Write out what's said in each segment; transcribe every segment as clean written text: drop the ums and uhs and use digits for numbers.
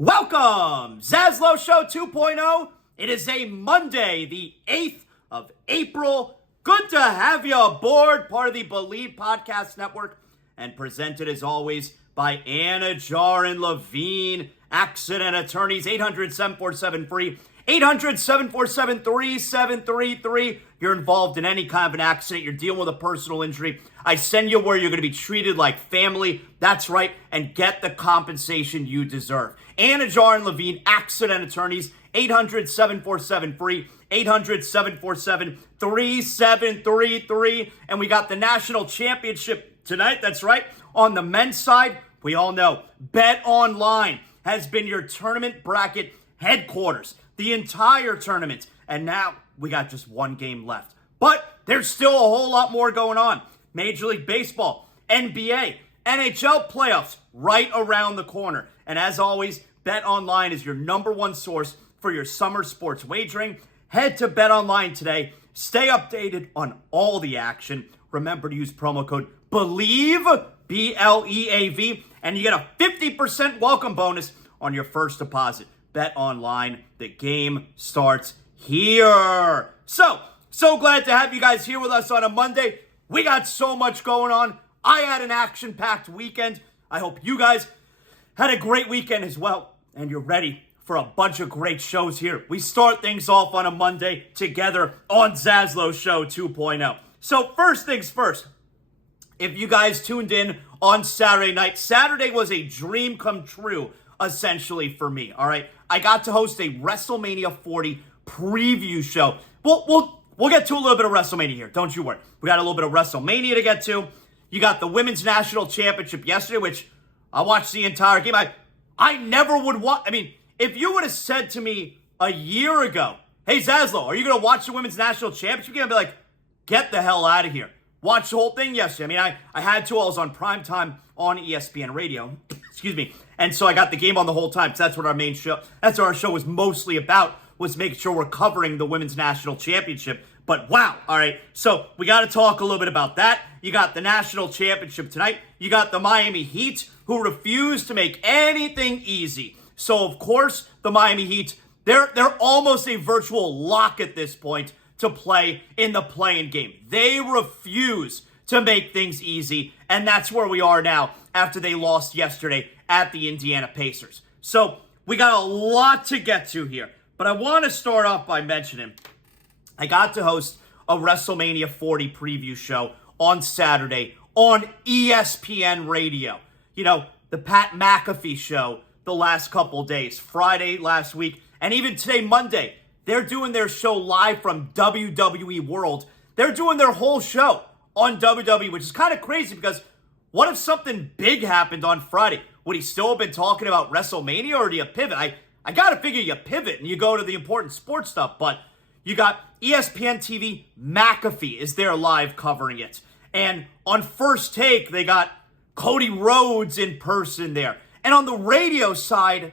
Welcome, ZASLOW Show 2.0. It is a Monday, the 8th of April. Good to have you aboard, part of the Believe Podcast Network, and presented as always by Anidjar and Levine, accident attorneys, 800-747-FREE, 800-747-3733. You're involved in any kind of an accident, you're dealing with a personal injury, I send you where you're going to be treated like family. That's right, and get the compensation you deserve. Anidjar and Levine, accident attorneys, 800-747-FREE, 800-747-3733. And we got the national championship tonight. That's right. On the men's side, we all know Bet Online has been your tournament bracket headquarters the entire tournament. And now we got just one game left. But there's still a whole lot more going on. Major League Baseball, NBA, NHL playoffs right around the corner. And as always, Bet Online is your number one source for your summer sports wagering. Head to Bet Online today. Stay updated on all the action. Remember to use promo code BELIEVE, B-L-E-A-V, and you get a 50% welcome bonus on your first deposit. Bet Online, the game starts here. So glad to have you guys here with us on a Monday. We got so much going on. I had an action-packed weekend. I hope you guys had a great weekend as well, and you're ready for a bunch of great shows here. We start things off on a Monday together on ZASLOW Show 2.0. So first things first, if you guys tuned in on Saturday night, Saturday was a dream come true, essentially, for me, all right? I got to host a WrestleMania 40 preview show. We'll get to a little bit of WrestleMania here, don't you worry. We got a little bit of WrestleMania to get to. You got the Women's National Championship yesterday, which I watched the entire game. I never would watch. I mean, if you would have said to me a year ago, hey, ZASLOW, are you going to watch the Women's National Championship game? I'd be like, get the hell out of here. Watch the whole thing yesterday. I mean, I had to. I was on primetime on ESPN radio. Excuse me. And so I got the game on the whole time. So that's what our main show, that's what our show was mostly about, was making sure we're covering the Women's National Championship. But wow, all right, so we got to talk a little bit about that. You got the National Championship tonight. You got the Miami Heat, who refuse to make anything easy. So, of course, the Miami Heat, they're almost a virtual lock at this point to play in the play-in game. They refuse to make things easy, and that's where we are now after they lost yesterday at the Indiana Pacers. So, we got a lot to get to here, but I want to start off by mentioning I got to host a WrestleMania 40 preview show on Saturday on ESPN Radio. You know, the Pat McAfee show the last couple days, Friday last week, and even today, Monday, they're doing their show live from WWE World. They're doing their whole show on WWE, which is kind of crazy because what if something big happened on Friday? Would he still have been talking about WrestleMania, or do you pivot? I got to figure you pivot and you go to the important sports stuff, but you got ESPN TV, McAfee is there live covering it. And on First Take, they got Cody Rhodes in person there. And on the radio side,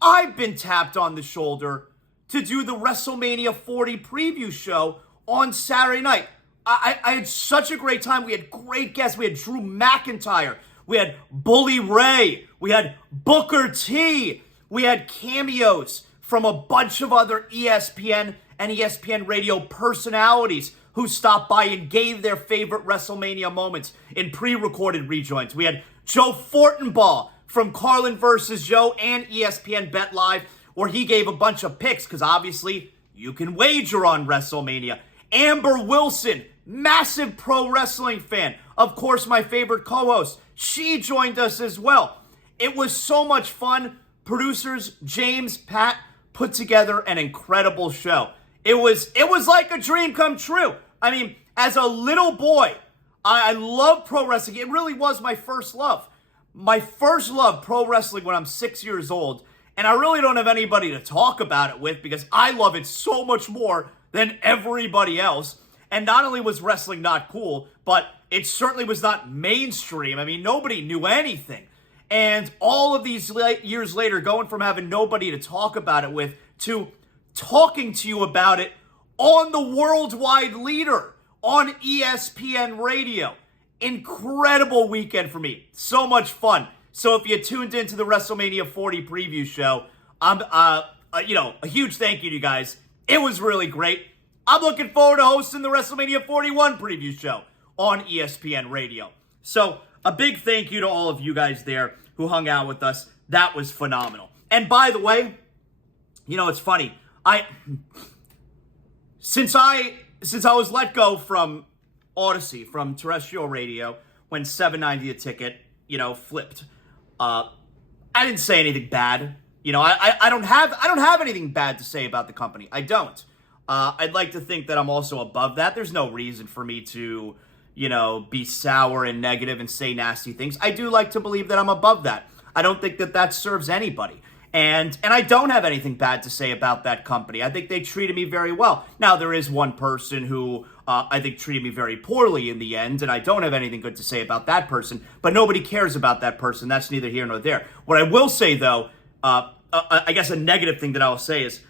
I've been tapped on the shoulder to do the WrestleMania 40 preview show on Saturday night. I had such a great time. We had great guests. We had Drew McIntyre. We had Bully Ray. We had Booker T. We had cameos from a bunch of other ESPN and ESPN radio personalities who stopped by and gave their favorite WrestleMania moments in pre-recorded rejoins. We had Joe Fortenbaugh from Carlin vs. Joe and ESPN Bet Live, where he gave a bunch of picks, because obviously you can wager on WrestleMania. Amber Wilson, massive pro wrestling fan. Of course, my favorite co-host. She joined us as well. It was so much fun. Producers, James, Pat, put together an incredible show. It was like a dream come true. I mean, as a little boy, I love pro wrestling. It really was my first love. My first love, pro wrestling, when I'm 6 years old. And I really don't have anybody to talk about it with because I love it so much more than everybody else. And not only was wrestling not cool, but it certainly was not mainstream. I mean, nobody knew anything. And all of these years later, going from having nobody to talk about it with to talking to you about it on the worldwide leader on ESPN Radio. Incredible weekend for me. So much fun. So if you tuned into the WrestleMania 40 preview show, a huge thank you to you guys. It was really great. I'm looking forward to hosting the WrestleMania 41 preview show on ESPN Radio. So a big thank you to all of you guys there who hung out with us. That was phenomenal. And by the way, it's funny. Since I was let go from Odyssey, from terrestrial radio, when $7.90 a ticket, flipped, I didn't say anything bad. I don't have anything bad to say about the company. I don't. I'd like to think that I'm also above that. There's no reason for me to, be sour and negative and say nasty things. I do like to believe that I'm above that. I don't think that serves anybody. And I don't have anything bad to say about that company. I think they treated me very well. Now, there is one person who I think treated me very poorly in the end, and I don't have anything good to say about that person, but nobody cares about that person. That's neither here nor there. What I will say, though, I guess a negative thing that I'll say is,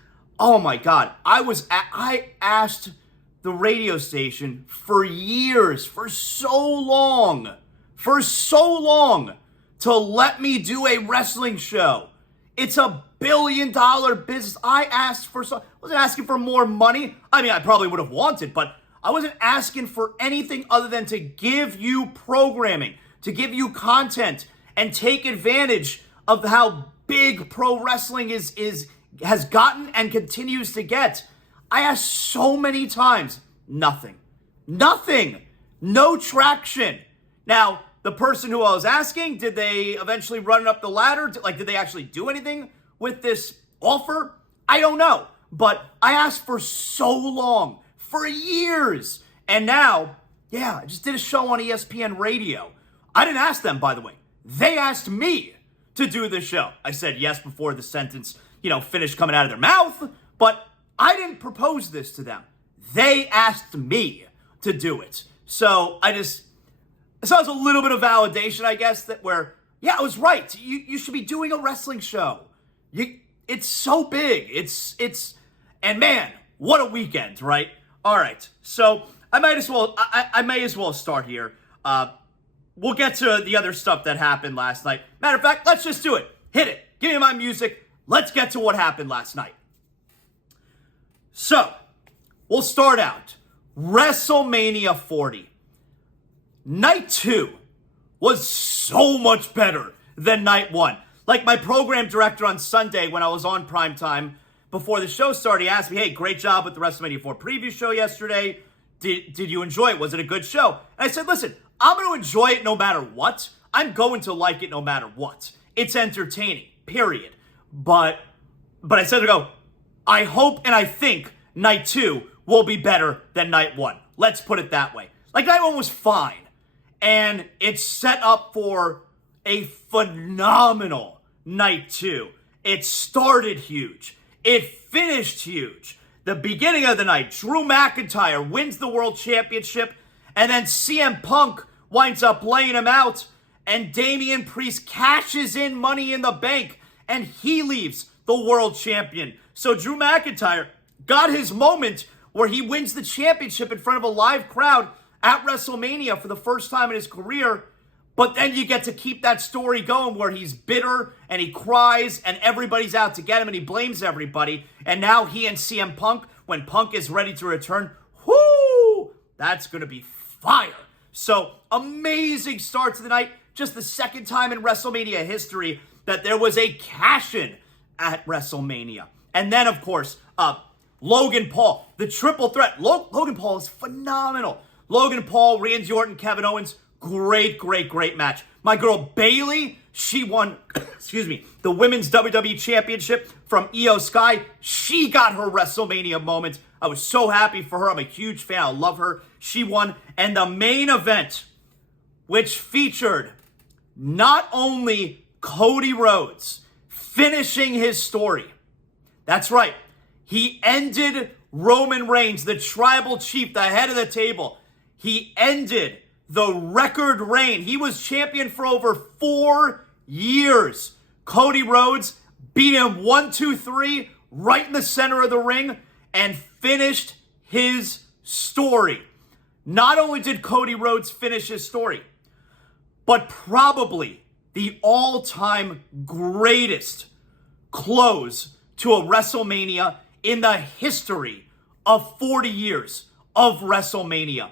oh my God, I asked the radio station for years, for so long, to let me do a wrestling show. It's $1 billion business. I wasn't asking for more money. I mean, I probably would have wanted, but I wasn't asking for anything other than to give you programming, to give you content, and take advantage of how big pro wrestling has gotten and continues to get. I asked so many times, nothing, no traction. Now, the person who I was asking, did they eventually run it up the ladder? Did they actually do anything with this offer? I don't know. But I asked for so long, for years. And now, I just did a show on ESPN Radio. I didn't ask them, by the way. They asked me to do the show. I said yes before the sentence, finished coming out of their mouth. But I didn't propose this to them. They asked me to do it. So it sounds a little bit of validation, I guess, I was right. You should be doing a wrestling show. It's so big. And man, what a weekend, right? All right. So I may as well start here. We'll get to the other stuff that happened last night. Matter of fact, let's just do it. Hit it. Give me my music. Let's get to what happened last night. So, we'll start out. WrestleMania 40. Night 2 was so much better than night 1. Like my program director on Sunday when I was on primetime before the show started, he asked me, hey, great job with the WrestleMania 4 preview show yesterday. Did you enjoy it? Was it a good show? And I said, listen, I'm going to enjoy it no matter what. I'm going to like it no matter what. It's entertaining, period. But I said to go, I hope and I think night 2 will be better than night 1. Let's put it that way. Like night 1 was fine. And it's set up for a phenomenal night 2. It started huge. It finished huge. The beginning of the night, Drew McIntyre wins the World Championship, and then CM Punk winds up laying him out, and Damian Priest cashes in Money in the Bank, and he leaves the World Champion. So Drew McIntyre got his moment where he wins the championship in front of a live crowd at WrestleMania for the first time in his career, but then you get to keep that story going where he's bitter and he cries and everybody's out to get him and he blames everybody. And now he and CM Punk, when Punk is ready to return, whoo, that's going to be fire. So amazing start to the night. Just the second time in WrestleMania history that there was a cash-in at WrestleMania. And then, of course, Logan Paul, the triple threat. Logan Paul is phenomenal. Logan Paul, Randy Orton, Kevin Owens, great match. My girl Bayley, she won, the Women's WWE Championship from Io Sky. She got her WrestleMania moment. I was so happy for her. I'm a huge fan. I love her. She won. And the main event, which featured not only Cody Rhodes finishing his story. That's right. He ended Roman Reigns, the tribal chief, the head of the table. He ended the record reign. He was champion for over 4 years. Cody Rhodes beat him 1, 2, 3 right in the center of the ring and finished his story. Not only did Cody Rhodes finish his story, but probably the all-time greatest close to a WrestleMania in the history of 40 years of WrestleMania.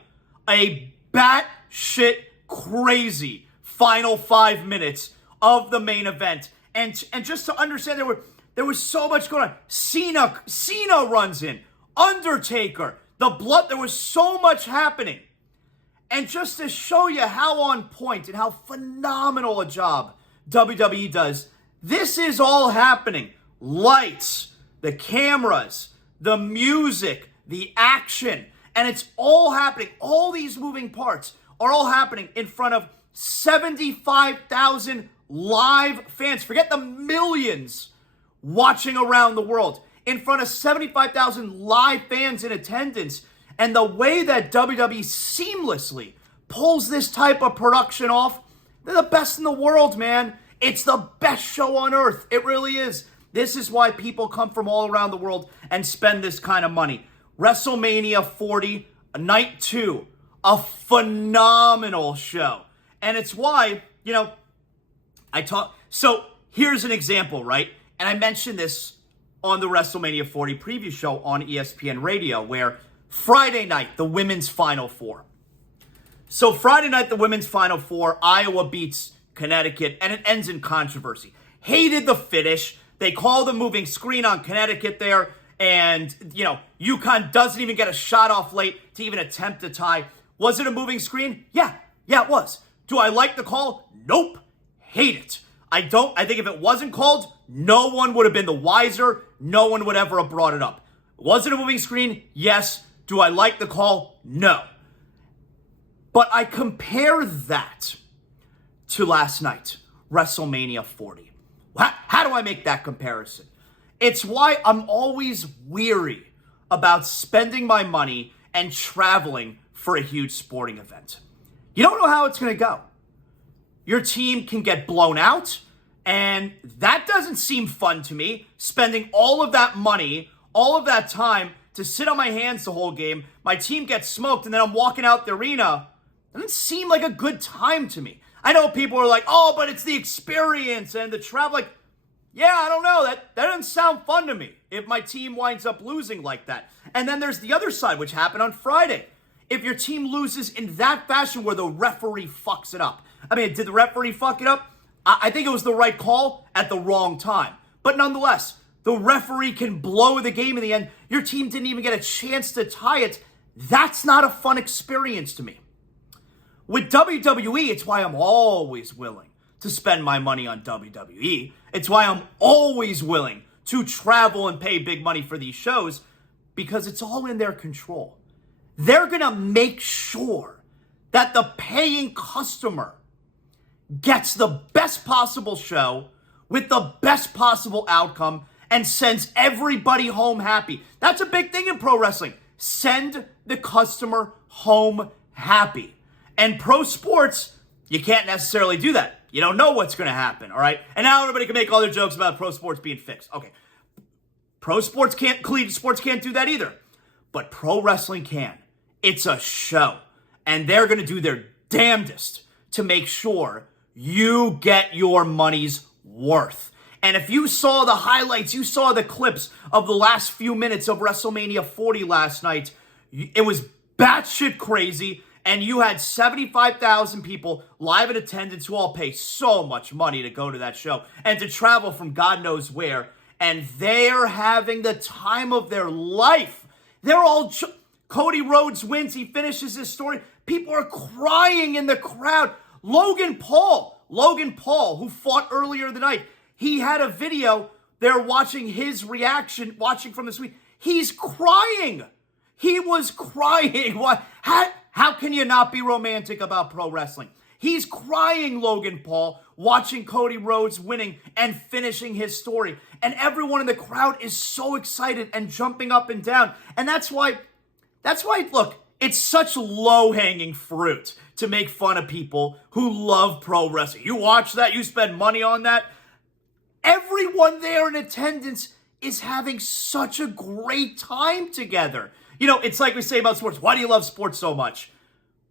A batshit crazy final 5 minutes of the main event. And just to understand, there was so much going on. Cena runs in. Undertaker. The blood. There was so much happening. And just to show you how on point and how phenomenal a job WWE does, this is all happening. Lights, the cameras, the music, the action, and it's all happening. All these moving parts are all happening in front of 75,000 live fans. Forget the millions watching around the world. In front of 75,000 live fans in attendance. And the way that WWE seamlessly pulls this type of production off, they're the best in the world, man. It's the best show on earth. It really is. This is why people come from all around the world and spend this kind of money. WrestleMania 40, Night 2, a phenomenal show. And it's why, so here's an example, right? And I mentioned this on the WrestleMania 40 preview show on ESPN Radio, where Friday night, the women's Final Four. So Friday night, the women's Final Four, Iowa beats Connecticut, and it ends in controversy. Hated the finish. They call the moving screen on Connecticut there, and, UConn doesn't even get a shot off late to even attempt a tie. Was it a moving screen? Yeah, it was. Do I like the call? Nope. Hate it. I think if it wasn't called, no one would have been the wiser. No one would ever have brought it up. Was it a moving screen? Yes. Do I like the call? No. But I compare that to last night, WrestleMania 40. How do I make that comparison? It's why I'm always weary about spending my money and traveling for a huge sporting event. You don't know how it's going to go. Your team can get blown out, and that doesn't seem fun to me, spending all of that money, all of that time to sit on my hands the whole game. My team gets smoked, and then I'm walking out the arena. It doesn't seem like a good time to me. I know people are like, oh, but it's the experience and the travel. Like, yeah, I don't know. That doesn't sound fun to me if my team winds up losing like that. And then there's the other side, which happened on Friday. If your team loses in that fashion where the referee fucks it up. I mean, did the referee fuck it up? I think it was the right call at the wrong time. But nonetheless, the referee can blow the game in the end. Your team didn't even get a chance to tie it. That's not a fun experience to me. With WWE, it's why I'm always willing to spend my money on WWE. It's why I'm always willing to travel and pay big money for these shows, because it's all in their control. They're going to make sure that the paying customer gets the best possible show with the best possible outcome and sends everybody home happy. That's a big thing in pro wrestling. Send the customer home happy. And pro sports, you can't necessarily do that. You don't know what's going to happen, all right? And now everybody can make all their jokes about pro sports being fixed. Okay. Collegiate sports can't do that either. But pro wrestling can. It's a show. And they're going to do their damnedest to make sure you get your money's worth. And if you saw the highlights, you saw the clips of the last few minutes of WrestleMania 40 last night, it was batshit crazy. And you had 75,000 people live in attendance who all pay so much money to go to that show and to travel from God knows where. And they're having the time of their life. They're all... Cody Rhodes wins. He finishes his story. People are crying in the crowd. Logan Paul, who fought earlier in the night, he had a video. They're watching his reaction, watching from the suite. He's crying. He was crying. What? How can you not be romantic about pro wrestling? He's crying, Logan Paul, watching Cody Rhodes winning and finishing his story. And everyone in the crowd is so excited and jumping up and down. And that's why, look, it's such low-hanging fruit to make fun of people who love pro wrestling. You watch that, you spend money on that. Everyone there in attendance is having such a great time together. It's like we say about sports. Why do you love sports so much?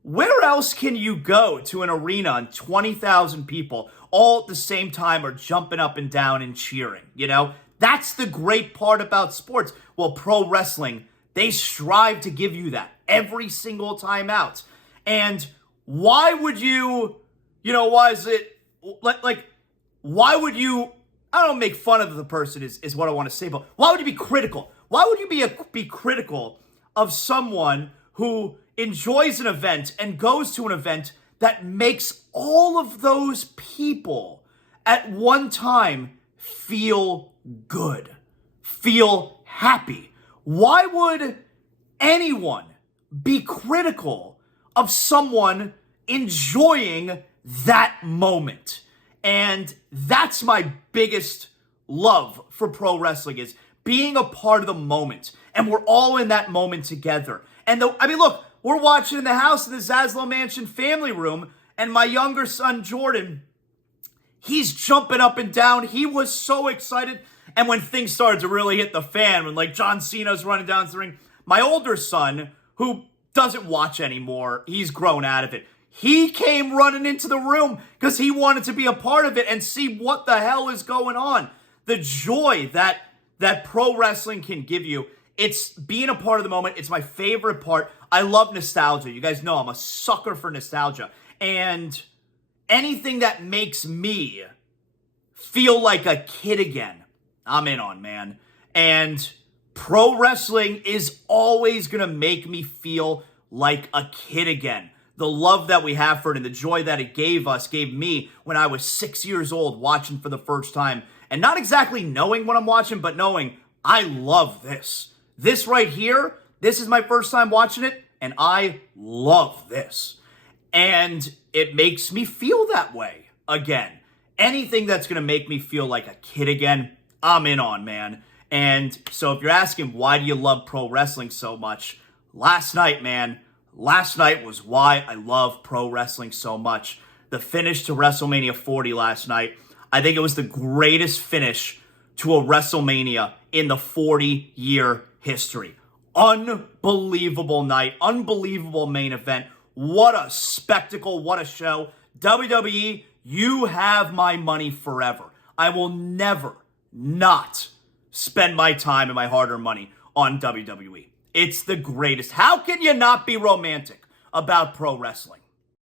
Where else can you go to an arena and 20,000 people all at the same time are jumping up and down and cheering, you know? That's the great part about sports. Well, pro wrestling, they strive to give you that every single time out. And why would you, why is it, why would you, I don't make fun of the person is what I want to say, but why would you be critical? Why would you be critical of someone who enjoys an event and goes to an event that makes all of those people at one time feel good, feel happy? Why would anyone be critical of someone enjoying that moment? And that's my biggest love for pro wrestling, is being a part of the moment. And we're all in that moment together. And look, we're watching in the house in the ZASLOW Mansion family room, and my younger son, Jordan, he's jumping up and down. He was so excited. And when things started to really hit the fan, when John Cena's running down to the ring, my older son, who doesn't watch anymore, he's grown out of it. He came running into the room because he wanted to be a part of it and see what the hell is going on. The joy that pro wrestling can give you, it's being a part of the moment. It's my favorite part. I love nostalgia. You guys know I'm a sucker for nostalgia. And anything that makes me feel like a kid again, I'm in on, man. And pro wrestling is always going to make me feel like a kid again. The love that we have for it and the joy that it gave me when I was 6 years old watching for the first time. And not exactly knowing what I'm watching, but knowing I love this. This right here, this is my first time watching it, and I love this. And it makes me feel that way again. Anything that's going to make me feel like a kid again, I'm in on, man. And so if you're asking why do you love pro wrestling so much, last night was why I love pro wrestling so much. The finish to WrestleMania 40 last night, I think it was the greatest finish to a WrestleMania in the 40-year history. Unbelievable night, unbelievable main event. What a spectacle, what a show. WWE, you have my money forever. I will never not spend my time and my hard-earned money on WWE. It's the greatest. How can you not be romantic about pro wrestling?